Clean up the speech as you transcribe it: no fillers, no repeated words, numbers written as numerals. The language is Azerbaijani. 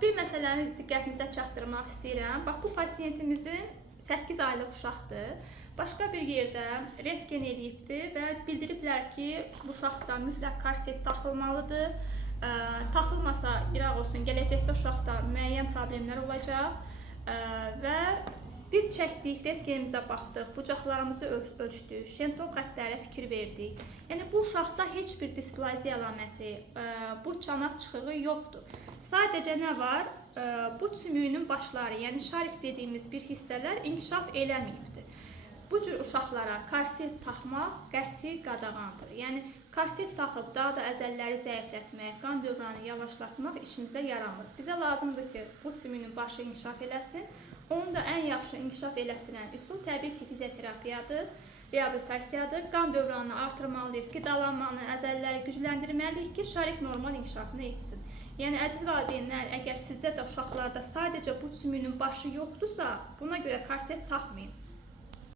Bir məsələni diqqətinizə çatdırmaq istəyirəm. Bax, bu pasiyentimizin 8 aylıq uşaqdır. Başqa bir yerdə rentgen eləyibdi və bildiriblər ki, bu uşaqda mütləq korset taxılmalıdır. Taxılmasa, iraq olsun, gələcəkdə uşaqda müəyyən problemlər olacaq və biz çəkdik, rentgenimizə baxdıq, bucaqlarımızı ölçdük, şenton xəttlərə fikir verdik. Yəni, bu uşaqda heç bir displaziya əlaməti, bu çanaq çıxığı yoxdur. Sadəcə nə var? Bu sümüyünün başları, yəni şarik dediyimiz bir hissələr inkişaf eləməyibdir. Bu cür uşaqlara korset taxmaq qəti qadağandır. Yəni, korset taxıb daha da əzəlləri zəiflətmək, qan dövranı yavaşlatmaq işimizə yaramır. Bizə lazımdır ki, bu sümüyünün başı inkişaf eləsin. Onu da ən yaxşı inkişaf elətdirən üsul təbii ki, fizioterapiyadır, reabilitasiyadır. Qan dövranını artırmalıyıq, qidalanmanı, əzəlləri gücləndirməliyik ki, şarik normal inkişafını etsin. Yəni, əziz valideynlər, əgər sizdə də uşaqlarda sadəcə bu sümüyünün başı yoxdursa, buna görə korset taxmayın.